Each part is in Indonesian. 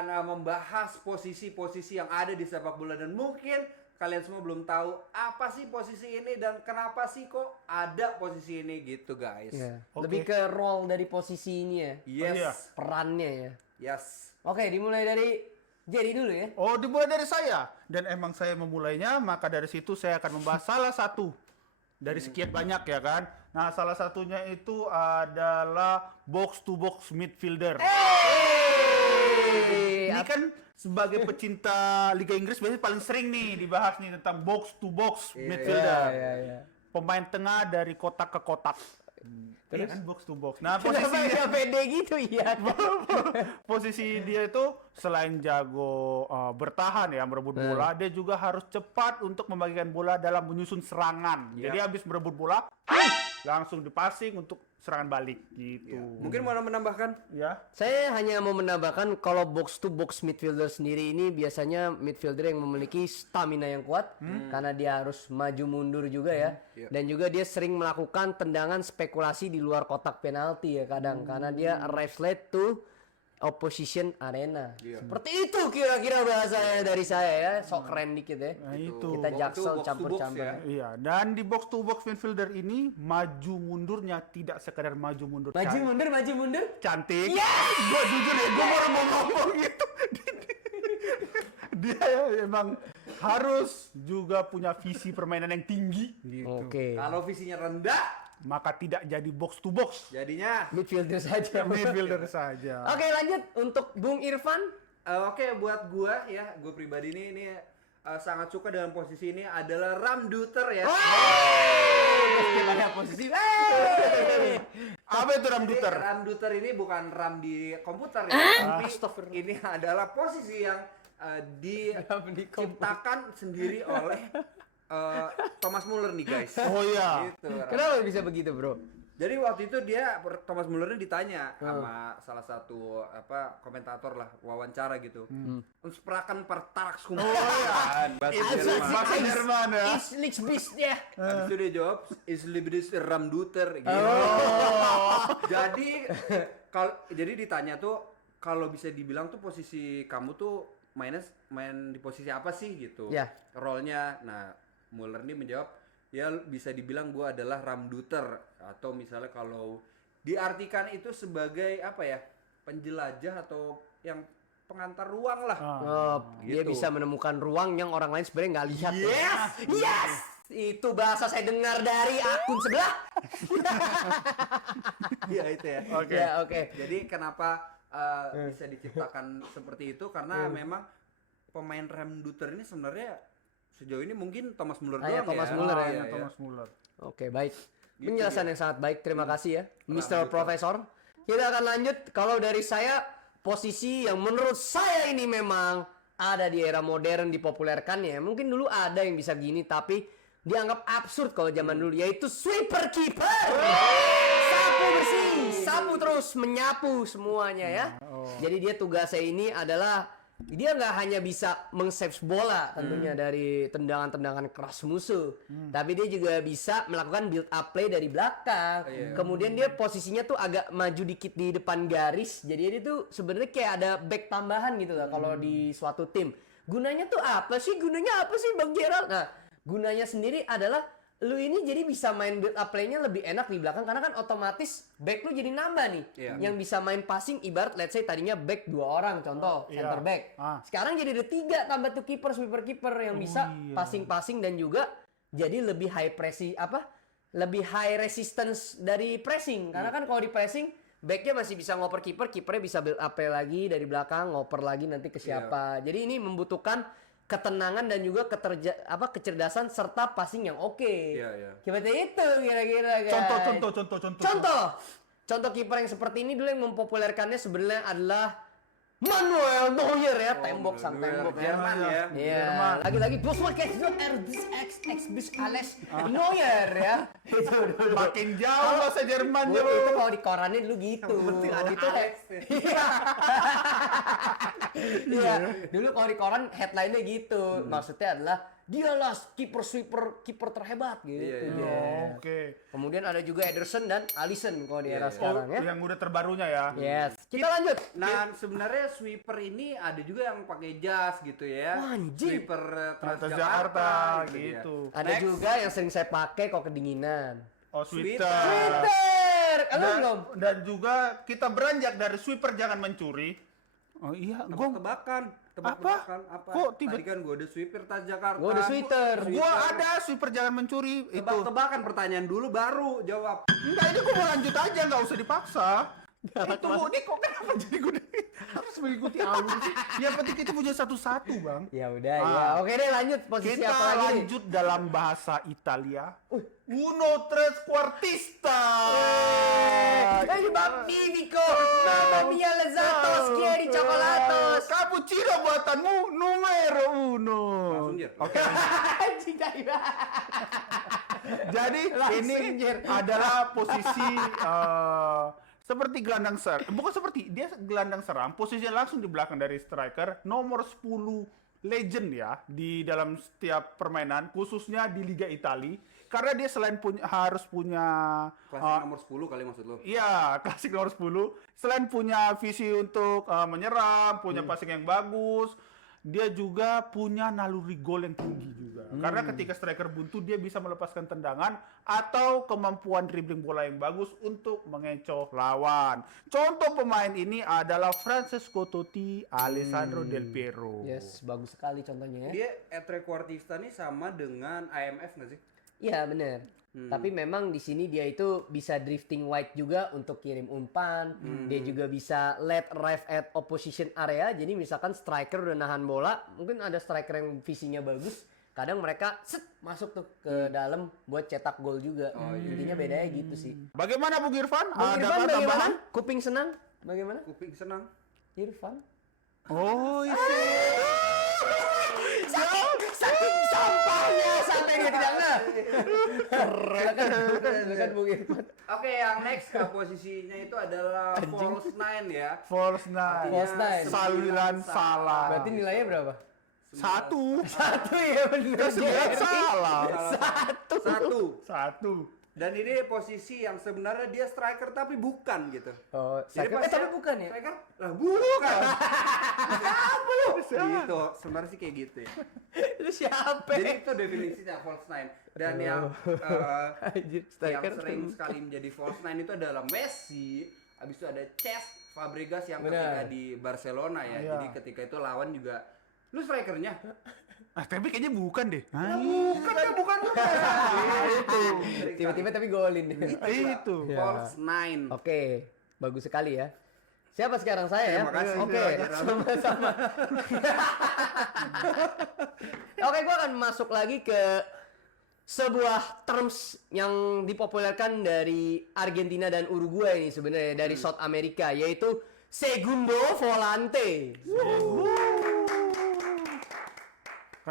akan membahas posisi-posisi yang ada di sepak bola, dan mungkin kalian semua belum tahu apa sih posisi ini dan kenapa sih kok ada posisi ini gitu guys. Yeah. Oke. Lebih ke role dari posisi ini ya. Yes. iya. Perannya ya. Yes. Oke, dimulai dari Jerry dulu ya. Oh, dimulai dari saya. Dan emang saya memulainya, maka dari situ saya akan membahas salah satu dari sekian banyak ya kan. Nah, salah satunya itu adalah box to box midfielder. Ini kan sebagai pecinta Liga Inggris biasanya paling sering nih dibahas nih tentang box to box midfielder. Iya. Pemain tengah dari kotak ke kotak. Iya kan box to box. Nah, Kenapa posisi ya pede gitu ya? posisi dia itu selain jago bertahan ya, merebut bola, dia juga harus cepat untuk membagikan bola dalam menyusun serangan. Iya. Jadi habis merebut bola, langsung dipassing untuk serangan balik gitu. Mungkin mau menambahkan? Ya. Saya hanya mau menambahkan kalau box to box midfielder sendiri ini biasanya midfielder yang memiliki stamina yang kuat karena dia harus maju mundur juga ya. Dan juga dia sering melakukan tendangan spekulasi di luar kotak penalti ya kadang karena dia arrives late to opposition arena. Seperti itu kira-kira bahasanya dari saya ya. Sok keren dikit ya. Nah, itu. Kita Box to jaksel box campur-campur. ya. Iya, dan di box to box midfielder ini maju mundurnya tidak sekedar maju mundur Maju mundur. cantik. Yes! Gue jujur ya, gue baru mau ngomong gitu. Dia emang harus juga punya visi permainan yang tinggi gitu. Oke. Kalau visinya rendah, Maka tidak jadi box to box. jadinya Midfielder saja. Midfielder saja. Oke, lanjut untuk Bung Irfan. oke, buat gua ya, gua pribadi ini sangat suka dengan posisi ini adalah Ramduter ya. Meski pada posisi. Apa itu Ramduter? Ramduter ini bukan RAM di komputer ya, tapi ini adalah posisi yang diciptakan sendiri oleh Thomas Muller nih guys. Oh iya. Gitu, Kenapa bisa begitu, Bro? Jadi waktu itu Thomas Muller ini ditanya sama salah satu komentator lah, wawancara gitu. Spraken pertarax Oh iya. Bahasa Jerman ya. Islich bist ya. Habis itu dia jawab, is libris Ramduter gitu. Jadi ditanya tuh, kalau bisa dibilang tuh posisi kamu tuh main di posisi apa sih gitu. Ya. Role-nya. Nah, Muller nih menjawab, ya bisa dibilang gua adalah Ramduter, atau misalnya kalau diartikan itu sebagai penjelajah atau yang pengantar ruang lah. Dia Gitu. bisa menemukan ruang yang orang lain sebenarnya nggak lihat. Yes! Yes! Itu bahasa saya dengar dari akun sebelah. Iya itu ya. Oke. Ya, oke. Jadi kenapa bisa diciptakan seperti itu, karena memang pemain Ramduter ini sebenarnya sejauh ini mungkin Thomas Muller doang Thomas ya. Muller ya. Iya, iya. Thomas Muller. Oke, baik. Gitu Penjelasan ya. yang sangat baik. Terima kasih ya, Mr. Ramduter. Profesor. Kita akan lanjut. Kalau dari saya, posisi yang menurut saya ini memang ada di era modern dipopulerkan ya. Mungkin dulu ada yang bisa gini, tapi dianggap absurd kalau zaman dulu, yaitu sweeper keeper. Sapu bersih, sapu terus, menyapu semuanya ya. Jadi dia tugasnya ini adalah dia nggak hanya bisa meng-save bola tentunya dari tendangan-tendangan keras musuh, tapi dia juga bisa melakukan build up play dari belakang. Kemudian dia posisinya tuh agak maju dikit di depan garis, jadi dia tuh sebenarnya kayak ada back tambahan gitu lah kalau di suatu tim. Gunanya tuh apa sih? Bang Gerald? Nah, gunanya sendiri adalah lu ini jadi bisa main build up play-nya lebih enak di belakang karena kan otomatis back lu jadi nambah nih. Iya. Yang bisa main passing ibarat let's say tadinya back 2 orang contoh center iya. back. Sekarang jadi ada 3 tambah tuh kiper sweeper yang bisa passing dan juga jadi lebih lebih high resistance dari pressing. Karena kan kalau di pressing backnya masih bisa ngoper kipernya bisa build up play lagi dari belakang, ngoper lagi nanti ke siapa. Jadi ini membutuhkan ketenangan dan juga kecerdasan serta passing yang oke. Iya. Seperti itu kira-kira guys. Contoh kiper yang seperti ini dulu yang mempopulerkannya sebenarnya adalah Manuel Neuer ya, tembok sang tembok ya. Jerman ya. Iya, lagi-lagi bis alles Neuer ya. Itu dulu. Makin jauh bahasa Jerman ya. Itu kalau di korannya dulu gitu. Penting ada Itu Alex. Iya, dulu kalau di koran headline-nya gitu. Maksudnya adalah dialah kiper terhebat gitu. Iya, iya. dia. Oke. Kemudian ada juga Ederson dan Alisson kalau di era Iya. sekarang ya. Yang udah terbarunya ya. Yes. Kita lanjut. Nah, sebenarnya sweeper ini ada juga yang pakai jas gitu ya. Wah, anjing. Sweeper Transjakarta Transjakarta gitu. Ada Next. juga yang sering saya pakai kalau kedinginan. Oh, Sweeter. sweeter. Twitter, Dan, belum? dan juga kita beranjak dari sweeper jangan mencuri. Oh iya, Tebak-tebakan. Tebak-tebakan apa? Kok tiba- Tadi kan gue ada sweeper Transjakarta. Gua ada sweater. Gua ada sweeper jangan mencuri itu. Tebak-tebakan pertanyaan dulu baru jawab. Enggak, ini gua mau lanjut aja, nggak usah dipaksa. Itu ini kok kenapa jadi gue harus mengikuti alur sih? Yang penting kita punya satu-satu, Bang. Ya udah Ah. ya. Oke deh lanjut posisi Kita apa lagi nih? lanjut dalam bahasa Italia. Uno tres quartista. Magnifico! Mamma mia lazzato, schieri cioccolatos. Cappuccino buatanmu numero uno. Langsung, Jer. Oke. Anjing dari Jadi Langsung, ini Jer. adalah posisi seperti gelandang serang. Bukan seperti, dia gelandang serang, posisinya langsung di belakang dari striker, nomor 10 legend ya di dalam setiap permainan, khususnya di Liga Italia. Karena dia selain harus punya Klasik nomor 10 kali maksud lo. iya, klasik nomor 10. Selain punya visi untuk menyerang, punya passing yang bagus, dia juga punya naluri gol yang tinggi juga. Karena ketika striker buntu dia bisa melepaskan tendangan atau kemampuan dribbling bola yang bagus untuk mengecoh lawan. Contoh pemain ini adalah Francesco Totti, Alessandro Del Piero. Yes, bagus sekali contohnya ya. Dia trequartista nih sama dengan IMF nggak sih? Iya benar. Tapi memang di sini dia itu bisa drifting wide juga untuk kirim umpan. Dia juga bisa let arrive at opposition area. Jadi misalkan striker udah nahan bola, mungkin ada striker yang visinya bagus. Kadang mereka masuk tuh ke dalam buat cetak gol juga. Intinya bedanya gitu sih. Bagaimana Bung Irfan? Bung Irfan Adakah bagaimana? tambahan? Kuping senang? Bagaimana? Kuping senang. Irfan? Oh, itu. Saking sampahnya sampai dia tidak ngeh. Silakan Bung Irfan. Oke, yang next posisinya itu adalah false nine ya. False nine. False nine. Salinan salah. Berarti nilainya berapa? Satu. Satu ya bener. Sembilan salah. Satu. Dan ini posisi yang sebenarnya dia striker tapi bukan gitu. Oh, Jadi striker. pas Tapi dia bukan ya? Striker? Lah bukan. Siapa lu? Gitu. Sebenarnya sih kayak gitu ya. Itu siapa? Jadi itu definisinya false nine. Dan yang Anjir, yang striker. sering sekali menjadi false nine itu adalah Messi. Habis itu ada Cesc Fabregas yang Benar. ketika di Barcelona ya. Iya. Jadi ketika itu lawan juga lu strikernya. Tapi kayaknya bukan deh. Bukan. Tiba-tiba tapi golin. Itu. Ya. False nine. Oke, bagus sekali ya. Siapa sekarang saya ya? Terima kasih. Oke, sama-sama. Oke, gua akan masuk lagi ke sebuah terms yang dipopulerkan dari Argentina dan Uruguay ini sebenarnya dari South America, yaitu segundo volante.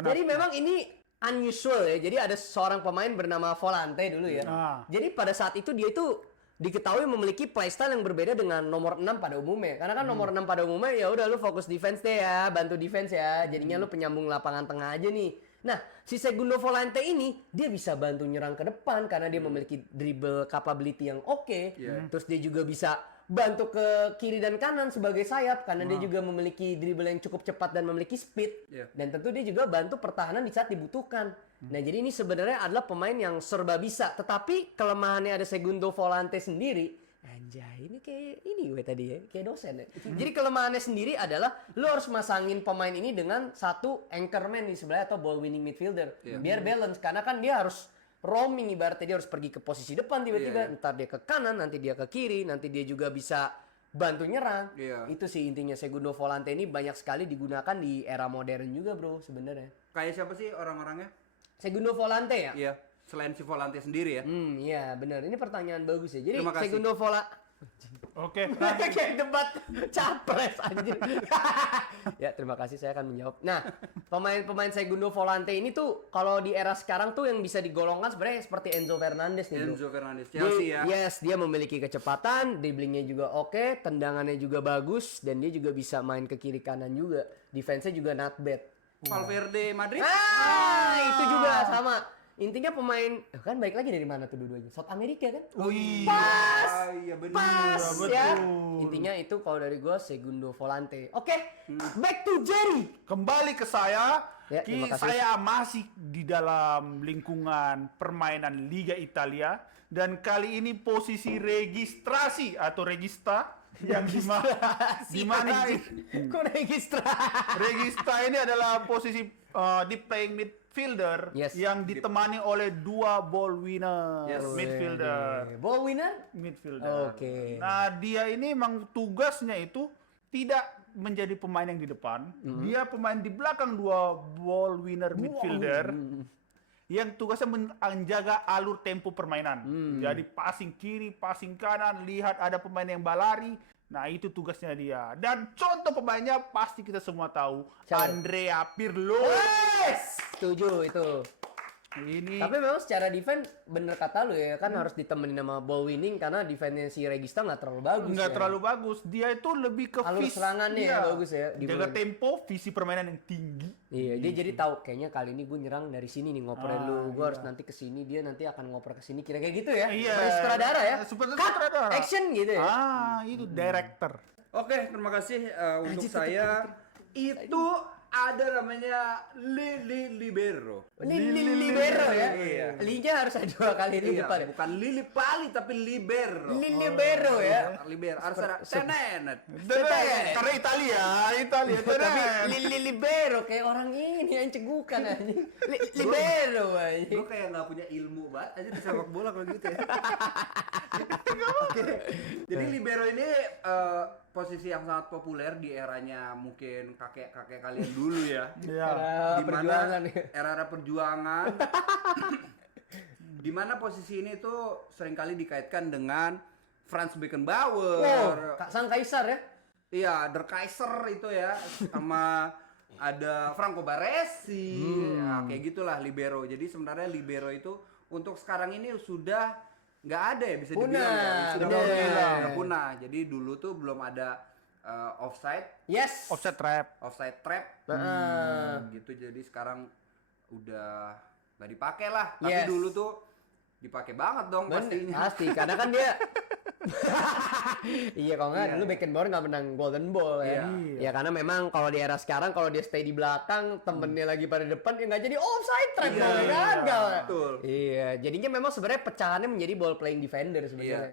Jadi memang ini unusual ya. Jadi ada seorang pemain bernama Volante dulu ya. Jadi pada saat itu dia itu diketahui memiliki playstyle yang berbeda dengan nomor 6 pada umumnya. Karena kan nomor 6 pada umumnya ya udah lu fokus defense deh ya, bantu defense ya. Jadinya lu penyambung lapangan tengah aja nih. Nah, si Segundo Volante ini dia bisa bantu nyerang ke depan karena dia memiliki dribble capability yang oke. Terus dia juga bisa bantu ke kiri dan kanan sebagai sayap karena dia juga memiliki dribble yang cukup cepat dan memiliki speed. Dan tentu dia juga bantu pertahanan di saat dibutuhkan. Nah, jadi ini sebenarnya adalah pemain yang serba bisa, tetapi kelemahannya ada Segundo Volante sendiri. Anjay, ini kayak ini gue tadi ya, kayak dosen ya. Jadi kelemahannya sendiri adalah lo harus masangin pemain ini dengan satu anchorman di sebelah atau ball winning midfielder biar balance karena kan dia harus roaming, ibaratnya dia harus pergi ke posisi depan tiba-tiba, ntar dia ke kanan, nanti dia ke kiri, nanti dia juga bisa bantu nyerang. Itu sih intinya Segundo Volante ini banyak sekali digunakan di era modern juga, bro, sebenarnya. Kayak siapa sih orang-orangnya? Segundo Volante ya? Iya, selain si Volante sendiri ya. Iya, benar. Ini pertanyaan bagus ya. Jadi Terima kasih. Segundo Volante Oke. kayak debat capres anjir. Ya, terima kasih, saya akan menjawab. Nah, pemain-pemain Segundo Volante ini tuh kalau di era sekarang tuh yang bisa digolongkan sebenarnya seperti Enzo Fernandez nih, bro. Enzo Fernandez Chelsea ya. Yes, dia memiliki kecepatan, dribblingnya juga oke, tendangannya juga bagus, dan dia juga bisa main ke kiri kanan juga. Defense-nya juga not bad. Valverde Madrid. Itu juga sama. Intinya pemain kan baik lagi dari mana tuh dua-duanya? South America kan? Wih. Pas. Iya benar. Pas betul. ya. Intinya itu kalau dari gua Segundo Volante. Oke, back to Jerry. Kembali ke saya. Ya, terima kasih. Saya masih di dalam lingkungan permainan Liga Italia dan kali ini posisi registrasi atau regista yang di mana Kok registrasi? regista ini adalah posisi di playing midfielder Yes. yang ditemani oleh dua ball winner Yes. midfielder. Ball winner? Midfielder. Oke. Nah, dia ini emang tugasnya itu tidak menjadi pemain yang di depan. Dia pemain di belakang dua ball winner midfielder. Yang tugasnya menjaga alur tempo permainan. Jadi passing kiri, passing kanan, lihat ada pemain yang balari. Nah, itu tugasnya dia. Dan contoh pemainnya pasti kita semua tahu, Siapa? Andrea Pirlo. Yes! Setuju itu. Ini Tapi memang secara defense bener kata lu ya kan harus ditemenin sama ball winning karena defense si Regista nggak terlalu bagus. nggak ya. terlalu bagus. Dia itu lebih ke Alur serangannya Iya. ya bagus ya. Jaga tempo, visi permainan yang tinggi. Iya, dia jadi tahu kayaknya kali ini gue nyerang dari sini nih ngoperin lu. Gue iya. harus nanti ke sini, dia nanti akan ngoper ke sini. Kira kayak gitu ya. Iya. Seperti sutradara ya. Seperti Cut, sutradara. action gitu ya. Itu director. Oke, terima kasih untuk saya. Itu ada namanya libero. Libero ya. Iya. Linya harus ada 2 kali di Iya, depan ya. bukan lili pali tapi libero. Libero ya. Libero. Harus ada tenet. Karena Italia. Tapi libero kayak orang ini yang cegukan aja. Libero aja. Gue kayak nggak punya ilmu banget aja di sepak bola kalau gitu ya. Oke. Jadi libero ini posisi yang sangat populer di eranya mungkin kakek-kakek kalian dulu ya. Iya. Di mana Perjuangan ya. era-era perjuangan. Di mana posisi ini tuh seringkali dikaitkan dengan Franz Beckenbauer. Wow, sang kaisar ya. Iya, Der Kaiser itu ya, sama ada Franco Baresi, nah, kayak gitulah libero. Jadi sebenarnya libero itu untuk sekarang ini sudah nggak ada ya bisa dibilang Punah, ya, sudah bener. udah punah. Jadi dulu tuh belum ada offside, Yes. Offset trap. offside trap, gitu. Jadi sekarang udah nggak dipakai lah. Tapi Yes. dulu tuh dipakai banget dong pastinya. Pasti, karena kan dia iya kalau nggak dulu Beckenbauer nggak menang Golden Ball ya. Iya. Ya karena memang kalau di era sekarang kalau dia stay di belakang temennya lagi pada depan ya nggak jadi offside trap Iya, ball gagal. betul. Iya, jadinya memang sebenarnya pecahannya menjadi ball playing defender sebenarnya. Iya.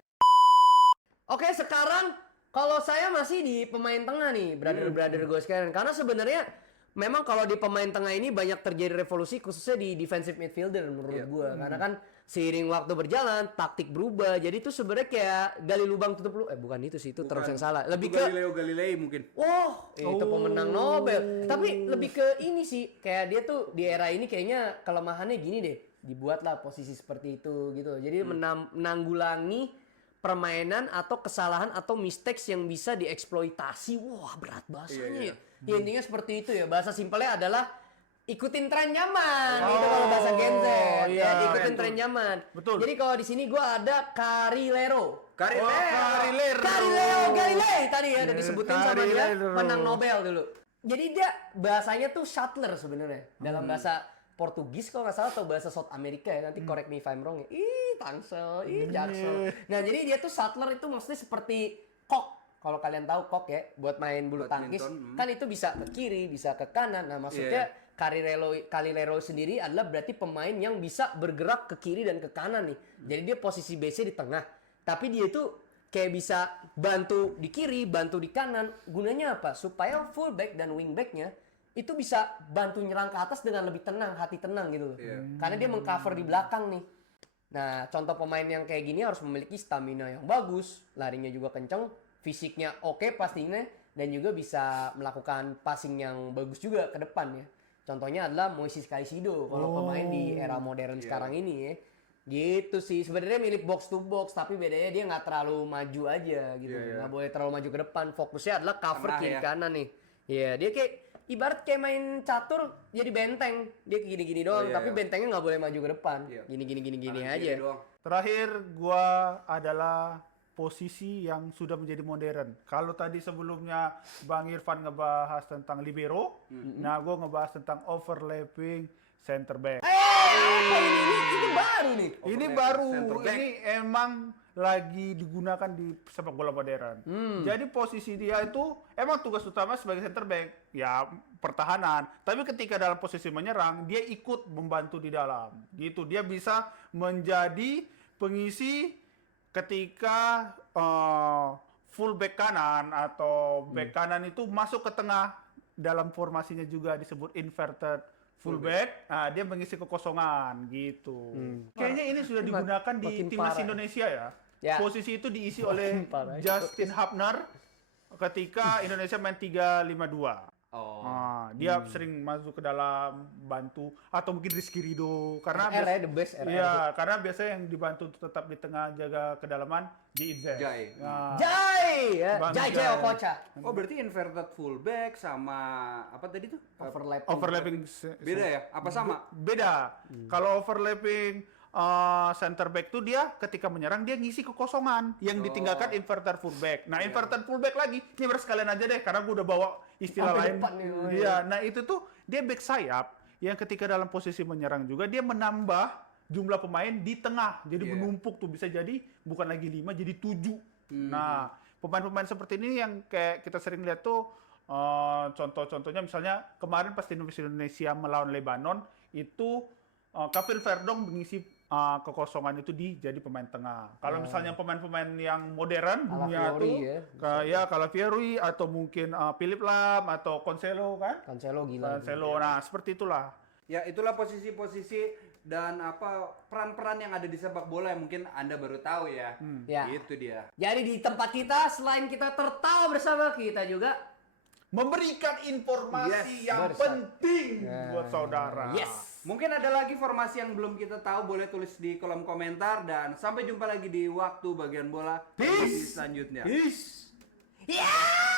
Oke, sekarang kalau saya masih di pemain tengah nih, brother gue sekarang. Karena sebenarnya memang kalau di pemain tengah ini banyak terjadi revolusi khususnya di defensive midfielder menurut gue. Karena kan seiring waktu berjalan, taktik berubah. Jadi itu sebenarnya kayak gali lubang tutup lu. Bukan itu sih, itu terus yang salah. Lebih Itu ke Galileo Galilei mungkin. itu pemenang Nobel. Tapi lebih ke ini sih, kayak dia tuh di era ini kayaknya kelemahannya gini deh. Dibuatlah posisi seperti itu gitu. Jadi menanggulangi permainan atau kesalahan atau mistakes yang bisa dieksploitasi. Wah, berat bahasanya ya. Ya, intinya seperti itu ya. Bahasa simpelnya adalah ikutin tren zaman. Itu kalau bahasa Gen Z. iya. Ya, ikutin Keren tren zaman. Betul. Jadi kalau di sini gua ada Carilero. Carilero. Galileo Galilei tadi ya udah disebutin sama dia Carilero. menang Nobel dulu. Jadi dia bahasanya tuh shuttler sebenarnya dalam bahasa Portugis kalau nggak salah atau bahasa South America ya, nanti correct me if I'm wrong ya. Tangsel, Jaksel. Nah jadi dia tuh shuttler itu maksudnya seperti kok. Kalau kalian tahu kok ya buat main bulu tangkis Badminton, kan itu bisa ke kiri, bisa ke kanan. Nah maksudnya Carilero sendiri adalah berarti pemain yang bisa bergerak ke kiri dan ke kanan nih. Jadi dia posisi base di tengah. Tapi dia itu kayak bisa bantu di kiri, bantu di kanan. Gunanya apa? Supaya fullback dan wingbacknya itu bisa bantu nyerang ke atas dengan lebih tenang, hati tenang gitu loh. Karena dia mengcover di belakang nih. Nah, contoh pemain yang kayak gini harus memiliki stamina yang bagus, larinya juga kenceng, fisiknya oke pastinya, dan juga bisa melakukan passing yang bagus juga ke depan ya. Contohnya adalah Moises Caicedo kalau pemain di era modern sekarang ini ya. Gitu sih, sebenarnya milik box to box, tapi bedanya dia nggak terlalu maju aja gitu, nggak boleh terlalu maju ke depan. Fokusnya adalah cover Tengah kiri ya. kanan nih. Iya, dia kayak ibarat kayak main catur jadi benteng, dia gini-gini doang, tapi bentengnya nggak boleh maju ke depan. Iya. Gini Kanan aja. kiri doang. Terakhir gua adalah posisi yang sudah menjadi modern. Kalau tadi sebelumnya Bang Irfan ngebahas tentang libero, nah gue ngebahas tentang overlapping center back. Apa ini baru nih. Ini Overlapping baru, center back. ini emang lagi digunakan di sepak bola modern. Jadi posisi dia itu emang tugas utama sebagai center back, ya pertahanan. Tapi ketika dalam posisi menyerang, dia ikut membantu di dalam. Gitu, dia bisa menjadi pengisi ketika full back kanan atau back kanan itu masuk ke tengah. Dalam formasinya juga disebut inverted fullback. Nah, dia mengisi kekosongan gitu. Kayaknya ini sudah digunakan di makin timnas parah. Indonesia ya. Ya. Posisi itu diisi oleh parah. Justin Hubner ketika Indonesia main 3-5-2. Oh. Nah, dia sering masuk ke dalam bantu atau mungkin Rizky Ridho karena RR ya, the best RR. Iya, karena biasanya yang dibantu untuk tetap di tengah jaga kedalaman Jai. Jai. Nah, Jai, ya. Bang Jai Jai. Okocha. Oh, berarti inverted fullback sama apa tadi tuh? overlapping Beda ya? Apa sama? Beda. Kalau overlapping center back tuh dia ketika menyerang dia ngisi kekosongan yang ditinggalkan inverted fullback. Nah, inverted fullback lagi, ini sekalian aja deh karena gue udah bawa istilah Sampai lain. depan nih, oh Iya, nah itu tuh dia back sayap yang ketika dalam posisi menyerang juga dia menambah jumlah pemain di tengah. Jadi menumpuk tuh bisa jadi bukan lagi 5 jadi 7. Nah, pemain-pemain seperti ini yang kayak kita sering lihat tuh contoh-contohnya misalnya kemarin pas Indonesia melawan Lebanon itu Kevin Verdong mengisi kekosongan itu jadi pemain tengah. Kalau misalnya pemain-pemain yang modern dunia Calafiori tuh ya. kayak Calafiori atau mungkin Philip Lam atau Cancelo kan? Cancelo gila. Cancelo. Nah, seperti itulah. Ya, itulah posisi-posisi dan apa peran-peran yang ada di sepak bola yang mungkin Anda baru tahu ya. Ya. Itu dia. Jadi di tempat kita selain kita tertawa bersama, kita juga Memberikan informasi Yes, yang bersat. penting buat saudara. yes. Mungkin ada lagi formasi yang belum kita tahu, boleh tulis di kolom komentar dan sampai jumpa lagi di waktu bagian bola edisi selanjutnya. Peace. Yeah!